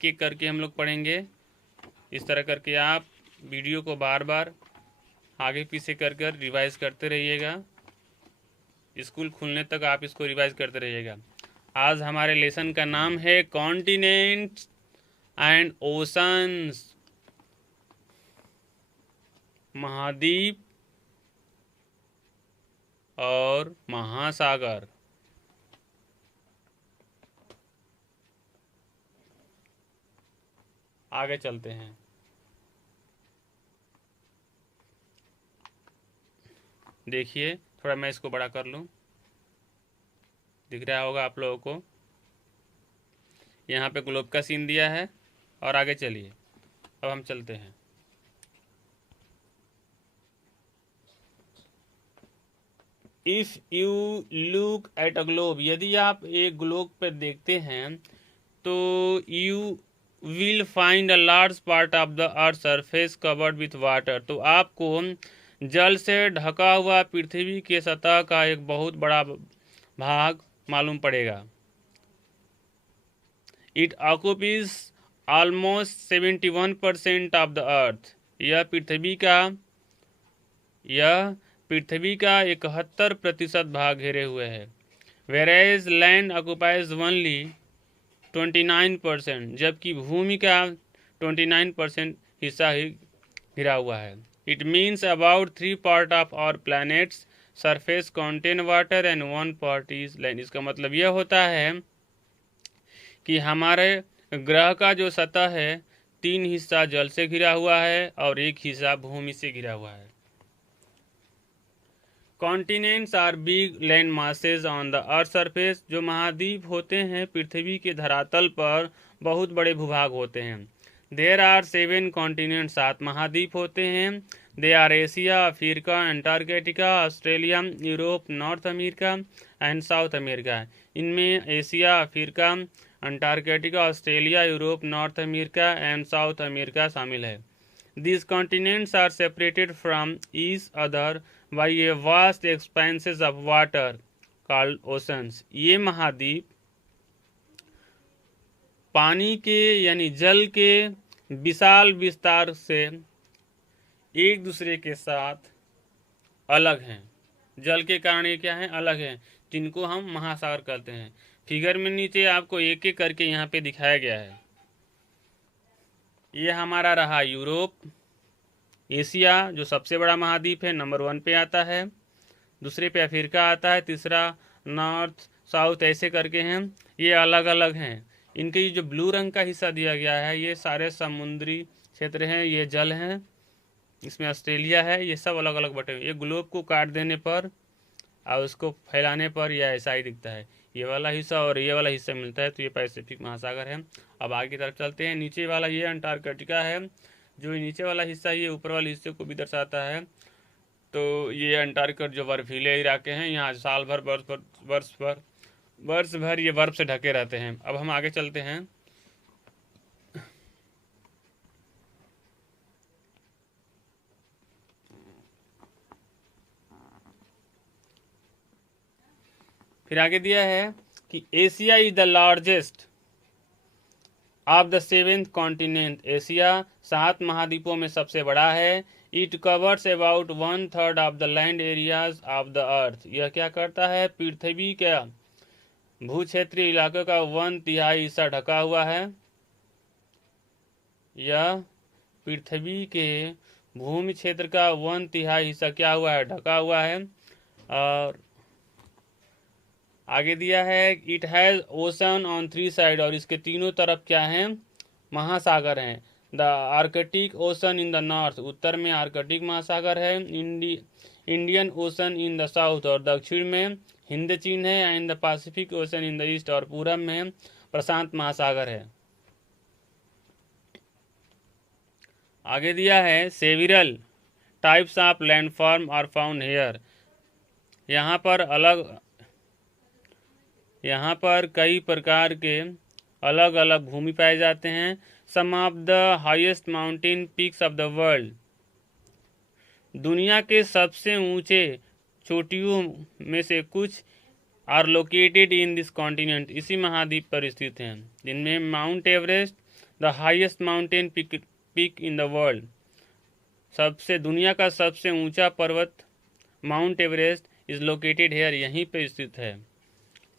एक एक करके हम लोग पढ़ेंगे। इस तरह करके आप वीडियो को बार बार आगे पीछे कर कर रिवाइज करते रहिएगा। स्कूल खुलने तक आप इसको रिवाइज करते रहिएगा। आज हमारे लेसन का नाम है कॉन्टिनेंट्स एंड ओशंस, महाद्वीप और महासागर। आगे चलते हैं। देखिए, थोड़ा मैं इसको बड़ा कर लूँ, दिख रहा होगा आप लोगों को। यहाँ पे ग्लोब का सीन दिया है। और आगे चलिए, अब हम चलते हैं। If you look at a globe, यदि आप एक ग्लोब पे देखते हैं तो you will find a large part of the earth surface covered with water, तो आपको जल से ढका हुआ पृथ्वी के सतह का एक बहुत बड़ा भाग मालूम पड़ेगा। It occupies almost 71% of the earth, यह पृथ्वी का 71% भाग घेरे हुए है। वेरेज लैंड ऑक्यूपाइज ओनली 29%, जबकि भूमि का 29% हिस्सा ही घिरा हुआ है। It means about 3 part of our planet's surface contain water and 1 part is land. इसका मतलब यह होता है कि हमारे ग्रह का जो सतह है 3 हिस्सा जल से घिरा हुआ है और 1 हिस्सा भूमि से घिरा हुआ है। Continents are big land masses on the earth surface, जो महाद्वीप होते हैं पृथ्वी के धरातल पर बहुत बड़े भूभाग होते हैं। देयर आर 7 कॉन्टिनेंट्स, 7 महाद्वीप होते हैं। They are Asia, Africa, Antarctica, Australia, Europe, North America and South America. इनमें Asia, Africa, Antarctica, Australia, Europe, North America and South America शामिल है। These continents are separated from each other by a vast expanses of water called oceans. ये महाद्वीप पानी के यानी जल के विशाल विस्तार से एक दूसरे के साथ अलग हैं। जल के कारण ये क्या है, अलग हैं, जिनको हम महासागर कहते हैं। फिगर में नीचे आपको एक एक करके यहाँ पे दिखाया गया है। ये हमारा रहा यूरोप, एशिया जो सबसे बड़ा महाद्वीप है, नंबर 1 पे आता है। दूसरे पे अफ्रीका आता है, तीसरा नॉर्थ, साउथ, ऐसे करके हैं। ये अलग अलग हैं। इनके जो ब्लू रंग का हिस्सा दिया गया है ये सारे समुद्री क्षेत्र हैं, ये जल हैं, इसमें ऑस्ट्रेलिया है। ये सब अलग अलग बटे हुए। ये ग्लोब को काट देने पर और उसको फैलाने पर यह ऐसा ही दिखता है। ये वाला हिस्सा और ये वाला हिस्सा मिलता है तो ये पैसिफिक महासागर है। अब आगे की तरफ चलते हैं। नीचे वाला ये अंटार्कटिका है, जो नीचे वाला हिस्सा ये ऊपर वाले हिस्से को भी दर्शाता है। तो ये अंटार्कटिका जो बर्फीले इलाके हैं, यहाँ साल भर वर्ष भर ये बर्फ से ढके रहते हैं। अब हम आगे चलते हैं। फिर आगे दिया है कि Asia is the largest of the 7th continent, Asia 7 महाद्वीपों में सबसे बड़ा है। It covers about 1/3 of the land areas of the earth, यह क्या करता है, पृथ्वी के भू क्षेत्रीय इलाकों का 1/3 हिस्सा ढका हुआ है। यह पृथ्वी के भूमि क्षेत्र का 1/3 हिस्सा क्या हुआ है, ढका हुआ है। और आगे दिया है it has ocean on 3 side, और इसके तीनों तरफ क्या हैं, महासागर हैं। The Arctic ocean in the north, उत्तर में आर्कटिक महासागर है। Indian ocean in the south, और दक्षिण में हिंद चीन है। And the Pacific ocean in the east, और पूरब में प्रशांत महासागर है। आगे दिया है several types of landform are found here, यहाँ पर कई प्रकार के अलग अलग भूमि पाए जाते हैं। Some of the highest mountain peaks of the world, दुनिया के सबसे ऊंचे चोटियों में से कुछ are located in this continent, इसी महाद्वीप पर स्थित हैं, जिनमें Mount Everest, the highest mountain peak in the world, दुनिया का सबसे ऊंचा पर्वत Mount Everest is located here, यहीं पे स्थित है।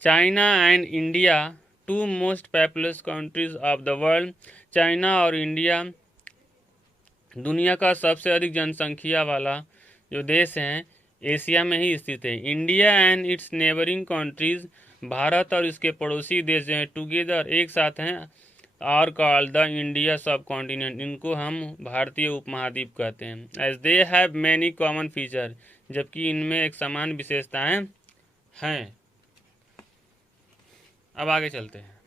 China and India, two most populous countries of the world, China और इंडिया दुनिया का सबसे अधिक जनसंख्या वाला जो देश हैं एशिया में ही स्थित है। India and it's neighbouring countries, Bharat और इसके पड़ोसी देश जो हैं टुगेदर एक साथ हैं, are called the India subcontinent, इनको हम भारतीय उपमहाद्वीप कहते हैं। As they have many common feature, जबकि इनमें एक समान विशेषताएं हैं। अब आगे चलते हैं।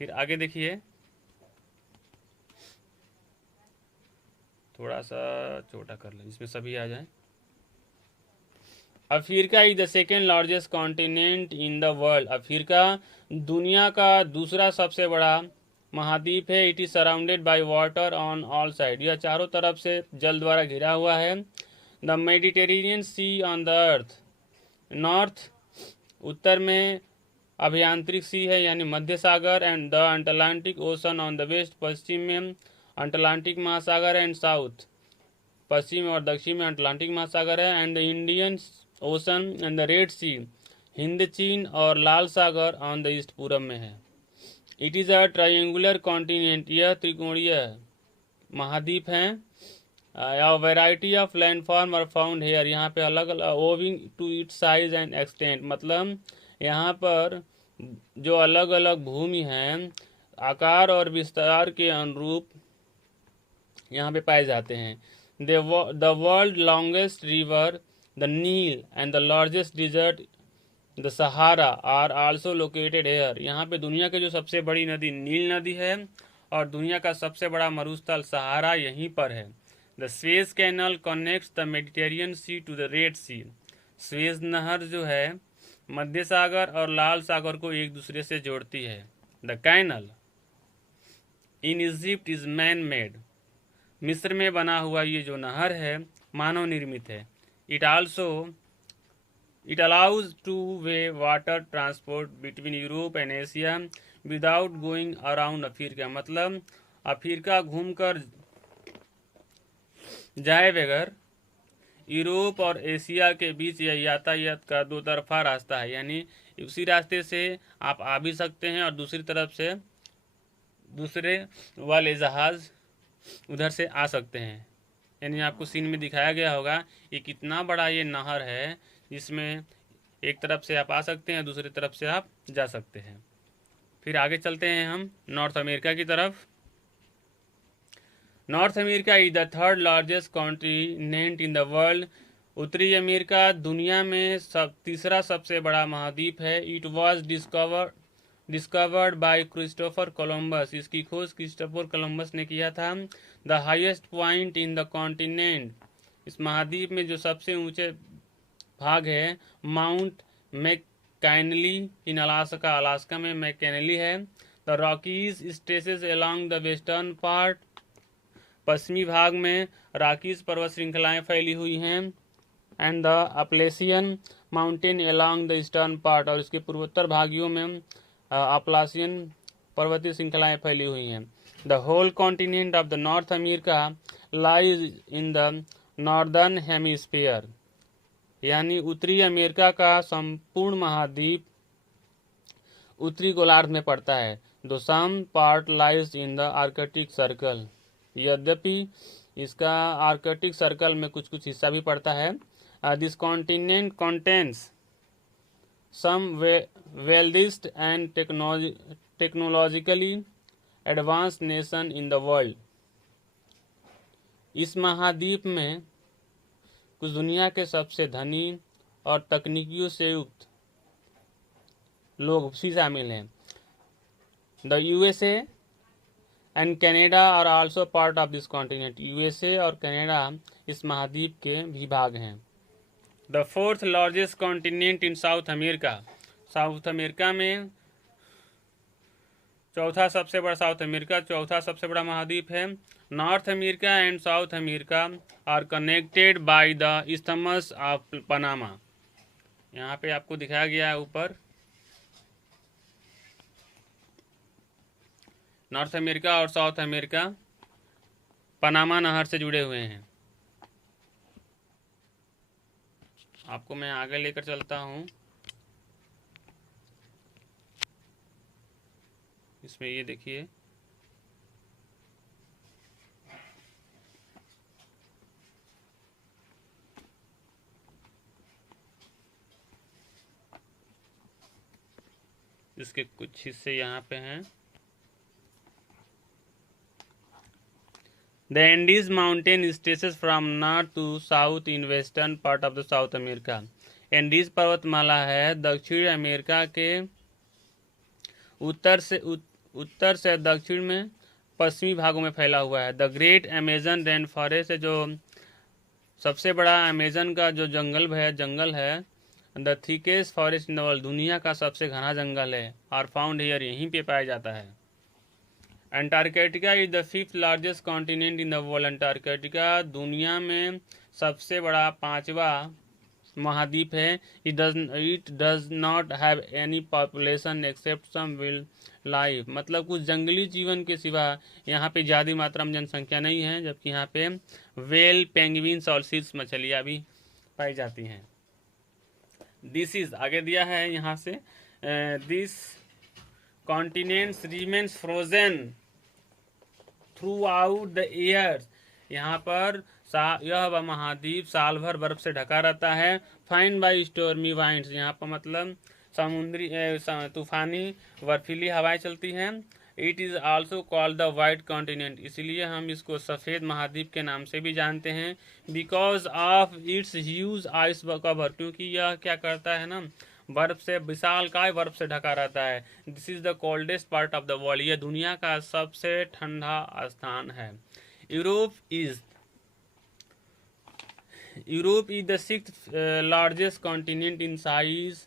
फिर आगे देखिए, थोड़ा सा छोटा कर लें, इसमें सभी आ जाएं। Africa is the second largest continent in the world, Africa दुनिया का दूसरा सबसे बड़ा महाद्वीप है। It is surrounded by water on all side, यह चारों तरफ से जल द्वारा घिरा हुआ है। The Mediterranean sea on the earth, north उत्तर में अभियांत्रिक सी है यानी मध्य सागर, and the Atlantic ocean on the west, पश्चिम में अटलांटिक महासागर, एंड साउथ पश्चिम और दक्षिण में अटलांटिक महासागर है, and the Indian ocean and the red sea, Hind चीन और लाल सागर ऑन द ईस्ट पूरब में है। It is a triangular continent, यह त्रिकोणीय महाद्वीप है। Variety of landform are found here, यहाँ पे अलग अलग owing to its size and extent, मतलब यहाँ पर जो अलग अलग भूमि हैं आकार और विस्तार के अनुरूप यहाँ पे पाए जाते हैं। The world longest river the Nile and the largest desert the Sahara are also located here, यहाँ पे दुनिया की जो सबसे बड़ी नदी नील नदी है और दुनिया का सबसे बड़ा मरुस्थल सहारा यहीं पर है। The Suez Canal connects the Mediterranean Sea to the red Sea, Suez नहर जो है मध्य सागर और लाल सागर को एक दूसरे से जोड़ती है। The canal in Egypt is man made, मिस्र में बना हुआ ये जो नहर है मानव निर्मित है। It allows two way water transport between Europe and Asia without going around Africa, मतलब अफ्रीका घूमकर जाए बगैर यूरोप और एशिया के बीच यह यातायात का दो तरफा रास्ता है, यानी उसी रास्ते से आप आ भी सकते हैं और दूसरी तरफ से दूसरे वाले जहाज उधर से आ सकते हैं। यानी आपको सीन में दिखाया गया होगा ये कितना बड़ा ये नहर है जिसमें एक तरफ से आप आ सकते हैं दूसरी तरफ से आप जा सकते हैं। फिर आगे चलते हैं हम नॉर्थ अमेरिका की तरफ। North America is the third largest continent in the world, उत्तरी अमेरिका दुनिया में तीसरा सबसे बड़ा महाद्वीप है। It was discovered by Christopher Columbus, इसकी खोज क्रिस्टोफर कोलंबस ने किया था। The highest point in the continent, इस महाद्वीप में जो सबसे ऊंचे भाग है माउंट मैककिनली इन अलास्का, अलास्का में मैककिनली है। The Rockies stretches along the western part, पश्चिमी भाग में रॉकीज पर्वत श्रृंखलाएं फैली हुई हैं। And the Appalachian mountain along the eastern part, और इसके पूर्वोत्तर भागियों में अपलासियन पर्वतीय श्रृंखलाएं फैली हुई हैं। The whole continent of the North America lies in the northern hemisphere, यानी उत्तरी अमेरिका का संपूर्ण महाद्वीप उत्तरी गोलार्ध में पड़ता है। The some part lies in the Arctic Circle, यद्यपि इसका आर्कटिक सर्कल में कुछ कुछ हिस्सा भी पड़ता है। This continent contains some wealthiest and technologically advanced nation in the world, इस महाद्वीप में कुछ दुनिया के सबसे धनी और तकनीकियों से युक्त लोग भी शामिल हैं। The USA and Canada are also part of this continent, USA और कनाडा इस महाद्वीप के भी भाग हैं। The fourth largest continent in South America, South America में चौथा सबसे बड़ा महाद्वीप है। North America and South America are connected by the isthmus of Panama, यहाँ पे आपको दिखाया गया है ऊपर नॉर्थ अमेरिका और साउथ अमेरिका पनामा नहर से जुड़े हुए हैं। आपको मैं आगे लेकर चलता हूँ। इसमें ये देखिए, इसके कुछ हिस्से यहाँ पे हैं। The Andes mountain stretches from north to south in western part of the South America. Andes पर्वतमाला है दक्षिण अमेरिका के उत्तर से दक्षिण में पश्चिमी भागों में फैला हुआ है। The great Amazon rain forest है, जो सबसे बड़ा अमेजन का जो जंगल है। The thickest forest in the world, दुनिया का सबसे घना जंगल है। आर फाउंड हियर, यहीं पे पाया जाता है। Antarctica is the fifth largest continent in the world. Antarctica दुनिया में सबसे बड़ा 5वां महाद्वीप है। It does not have any population except some wild life, मतलब कुछ जंगली जीवन के सिवा यहाँ पे ज़्यादा मात्रा में जनसंख्या नहीं है, जबकि यहाँ पे वेल, पेंगुइन्स और सील्स मछलियाँ भी पाई जाती हैं। दिस इज आगे दिया है यहाँ से, this continents remains frozen through out the years, यहाँ पर यह महाद्वीप साल भर बर्फ से ढका रहता है। फाइन बाई स्टॉर्मी वाइंड्स, यहाँ पर मतलब समुद्री तूफानी बर्फीली हवाएं चलती हैं। It is also called the white continent, इसलिए हम इसको सफ़ेद महाद्वीप के नाम से भी जानते हैं। Because of its huge ice cover, क्योंकि यह क्या करता है ना, बर्फ से विशालकाय बर्फ से ढका रहता है। This is the coldest part of the world, यह दुनिया का सबसे ठंडा स्थान है। Europe is the sixth largest continent in size.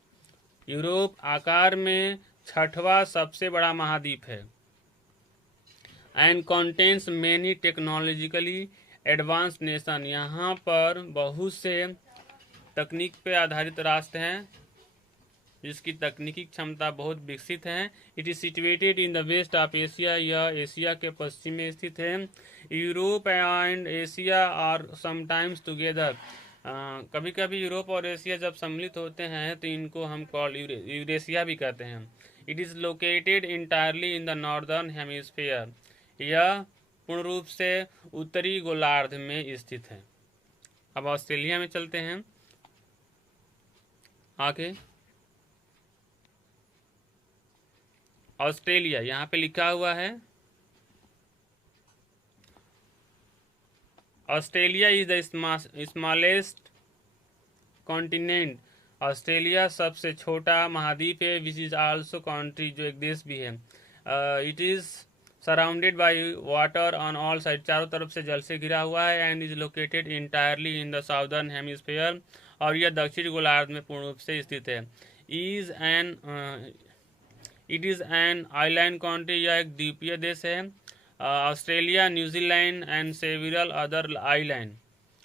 Europe आकार में 6वां सबसे बड़ा महाद्वीप है। And contains many technologically advance nation, यहाँ पर बहुत से तकनीक पे आधारित राष्ट्र हैं जिसकी तकनीकी क्षमता बहुत विकसित है। It is situated in the west of Asia, यह एशिया के पश्चिम में स्थित है। Europe and Asia are sometimes together, कभी कभी यूरोप और एशिया जब सम्मिलित होते हैं तो इनको हम यूरेशिया भी कहते हैं। It is located entirely in the northern hemisphere, यह पूर्ण रूप से उत्तरी गोलार्ध में स्थित है। अब ऑस्ट्रेलिया में चलते हैं आगे। ऑस्ट्रेलिया यहाँ पे लिखा हुआ है, Australia is the smallest continent, Australia सबसे छोटा महाद्वीप है। विच इज आल्सो कंट्री, जो एक देश भी है। It is surrounded by water on all side, चारों तरफ से जल से घिरा हुआ है। And is located entirely in the southern hemisphere, और यह दक्षिण गोलार्ध में पूर्ण रूप से स्थित है। It is an island country, यह एक द्वीपीय देश है। Australia, New Zealand and several other island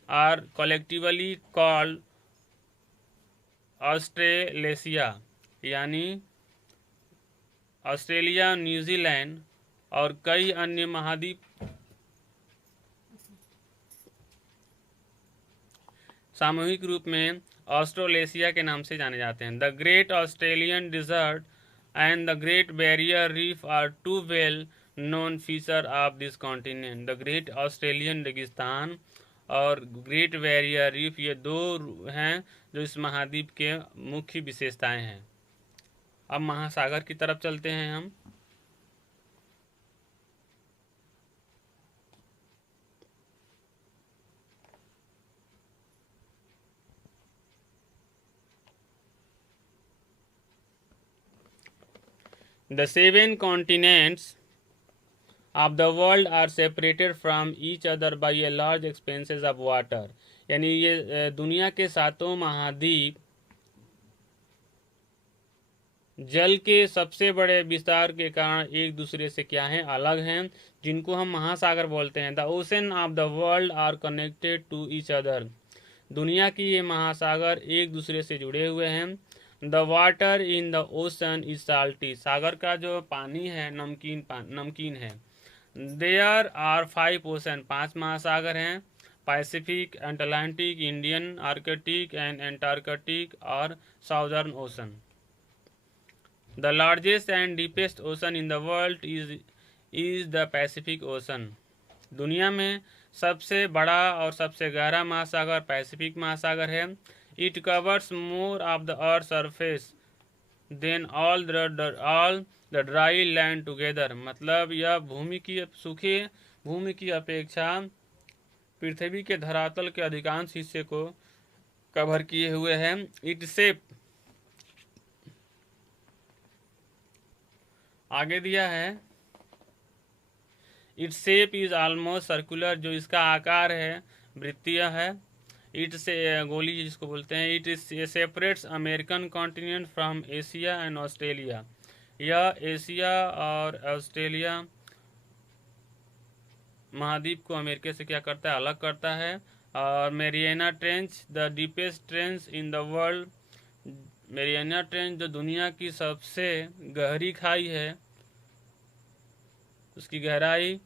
are collectively called Australasia, यानी ऑस्ट्रेलिया, न्यूजीलैंड और कई अन्य महाद्वीप सामूहिक रूप में ऑस्ट्रेलेशिया के नाम से जाने जाते हैं। The Great Australian Desert and the Great Barrier Reef are two well known feature of this continent. The Great Australian रेगिस्तान और ग्रेट बैरियर रीफ, ये दो हैं जो इस महाद्वीप के मुख्य विशेषताएं हैं। अब महासागर की तरफ चलते हैं हम। The 7 continents of the world are separated from each other by a large expanses of water, यानी ये दुनिया के 7 महाद्वीप जल के सबसे बड़े विस्तार के कारण एक दूसरे से क्या हैं, अलग हैं, जिनको हम महासागर बोलते हैं। The ocean of the world are connected to each other, दुनिया की ये महासागर एक दूसरे से जुड़े हुए हैं। The water in the ocean is salty, सागर का जो पानी है नमकीन है। देयर आर 5 ओशन, 5 महासागर हैं। Pacific, Atlantic, Indian, Arctic and Antarctic और Southern ocean. The largest and deepest ocean in the world is the Pacific ocean, दुनिया में सबसे बड़ा और सबसे गहरा महासागर पैसिफिक महासागर है। It covers more of the earth surface than all the dry land together, मतलब यह सूखे भूमि की अपेक्षा पृथ्वी के धरातल के अधिकांश हिस्से को कवर किए हुए है। इट शेप आगे दिया है, its shape is almost circular, जो इसका आकार है वृत्तीय है। इट से गोली जिसको बोलते हैं। It is separates American continent from Asia and Australia, यह एशिया और ऑस्ट्रेलिया महाद्वीप को अमेरिका से क्या करता है, अलग करता है। और Mariana trench the deepest trench in the world, Mariana trench जो दुनिया की सबसे गहरी खाई है, उसकी गहराई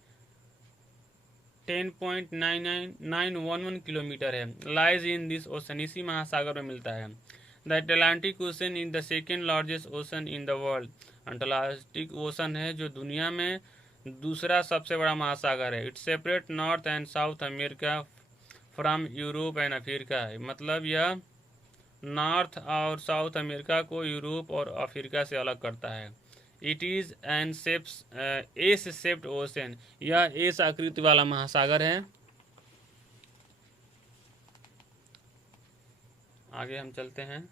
10.911 किलोमीटर है। लाइज इन दिस ओशन, इसी महासागर में मिलता है। The Atlantic ocean is the second largest ocean in the world, Atlantic ocean है जो दुनिया में दूसरा सबसे बड़ा महासागर है। It separate North and South America from Europe and Africa, मतलब यह नॉर्थ और साउथ अमेरिका को यूरोप और अफ्रीका से अलग करता है। It is an S shaped ocean, यह एस आकृति वाला महासागर है। आगे हम चलते हैं।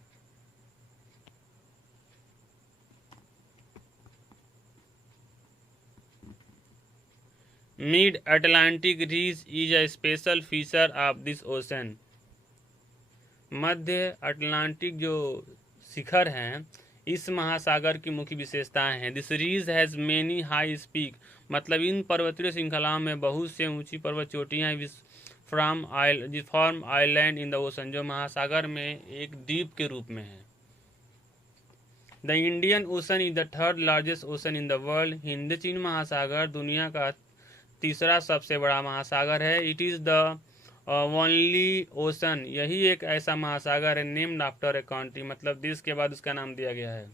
Mid Atlantic ridge is a special feature of this ocean, मध्य अटलांटिक जो शिखर हैं इस महासागर की मुख्य विशेषताएं हैं। This ridge has many high स्पीक, मतलब इन पर्वतीय श्रृंखलाओं में बहुत से ऊंची पर्वत चोटियाँ form island in the ocean, जो महासागर में एक द्वीप के रूप में है। The Indian ocean is the third largest ocean in the world, Hind चीन महासागर दुनिया का तीसरा सबसे बड़ा महासागर है। It is the only ocean, यही एक ऐसा महासागर है नेम्ड आफ्टर ए कंट्री, मतलब देश के बाद उसका नाम दिया गया है।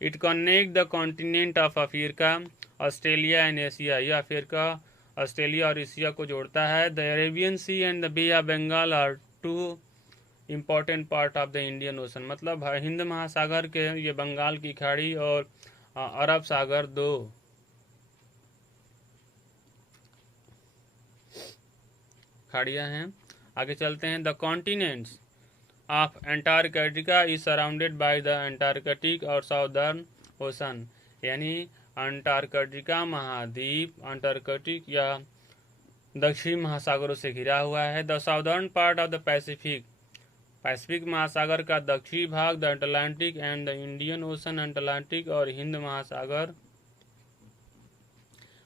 It connect the continent of Africa, Australia and Asia, यह अफ्रीका, ऑस्ट्रेलिया और एशिया को जोड़ता है। The Arabian sea and the bay of Bengal are two important part of the Indian ocean, मतलब हिंद महासागर के ये बंगाल की खाड़ी और अरब सागर दो खाड़ियाँ हैं। आगे चलते हैं। The continents of Antarctica is surrounded by the Antarctic और साउदर्न ओशन, यानी अंटार्कटिका महाद्वीप अंटार्कटिक या दक्षिणी महासागरों से घिरा हुआ है। The southern part of the Pacific महासागर का दक्षिणी भाग the Atlantic and the Indian ocean, Atlantic और हिंद महासागर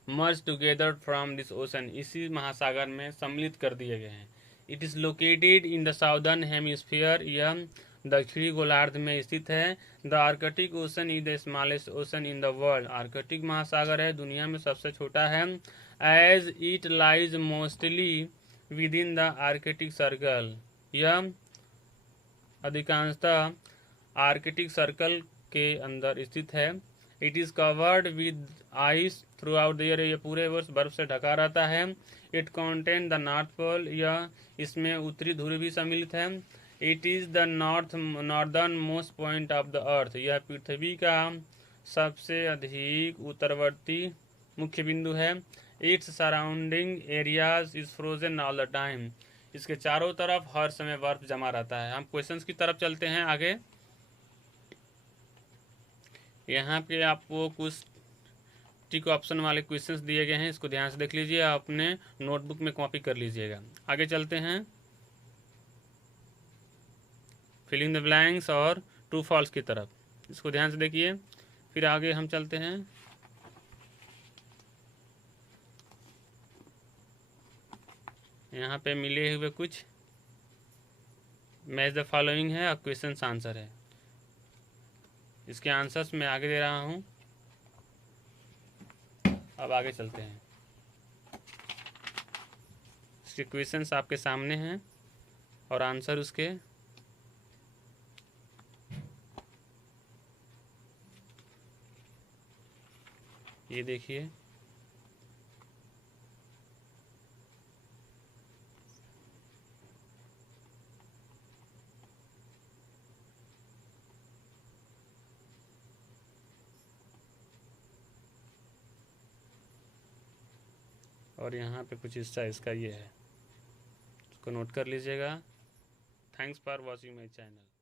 मर्ज टुगेदर फ्रॉम दिस ओशन, इसी महासागर में सम्मिलित कर दिए गए हैं। It is located in the southern hemisphere, यह दक्षिणी गोलार्ध में स्थित है। The Arctic ocean is the smallest ocean in the world, Arctic महासागर है दुनिया में सबसे छोटा है। As it lies mostly within the Arctic circle, यह अधिकांशतः आर्कटिक सर्कल के अंदर स्थित है। It is covered with ice throughout the year, यह पूरे वर्ष बर्फ से ढका रहता है। It contain the north pole, यह इसमें उत्तरी ध्रुव भी सम्मिलित है। It is the northern most point of the earth, यह पृथ्वी का सबसे अधिक उत्तरवर्ती मुख्य बिंदु है। Its surrounding areas is frozen all the time, इसके चारों तरफ हर समय बर्फ जमा रहता है। हम क्वेश्चंस की तरफ चलते हैं आगे। यहाँ पे आपको कुछ टिक ऑप्शन वाले क्वेश्चंस दिए गए हैं, इसको ध्यान से देख लीजिए, आप अपने नोटबुक में कॉपी कर लीजिएगा। आगे चलते हैं फिलिंग द ब्लैंक्स और ट्रू फॉल्स की तरफ, इसको ध्यान से देखिए। फिर आगे हम चलते हैं। यहाँ पे मिले हुए कुछ मैच द फॉलोइंग है और क्वेश्चन आंसर है। इसके आंसर्स मैं आगे दे रहा हूँ। अब आगे चलते हैं। इसके क्वेश्चंस आपके सामने हैं और आंसर उसके ये देखिए। और यहाँ पे कुछ हिस्सा इसका ये है, उसको नोट कर लीजिएगा। Thanks for watching my channel.